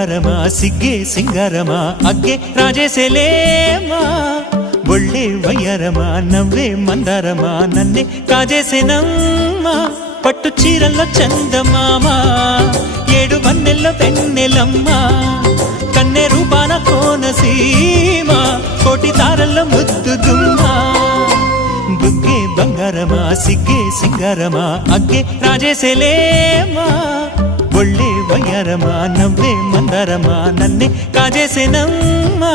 బంగారమా సిగ్గే సింగారమా అగ్గే రాజేసేలేమా ఒళ్ళే వయ్యారమా నవ్వే మందారమా నన్నే కాజేసేనమ్మా పట్టు చీరల్లో చందమామా ఏడు వన్నెల్లో వెన్నెలమ్మా కన్నె రూపాన కోనసీమ కోటి తారల్లో ముద్దుదుమ్మా బుగ్గే బంగారమా సిగ్గే సింగారమా అగ్గే రాజేసేలేమా ఒళ్ళే వయ్యారమా నవ్వే మందారమా నన్నే కాజేసేనమ్మా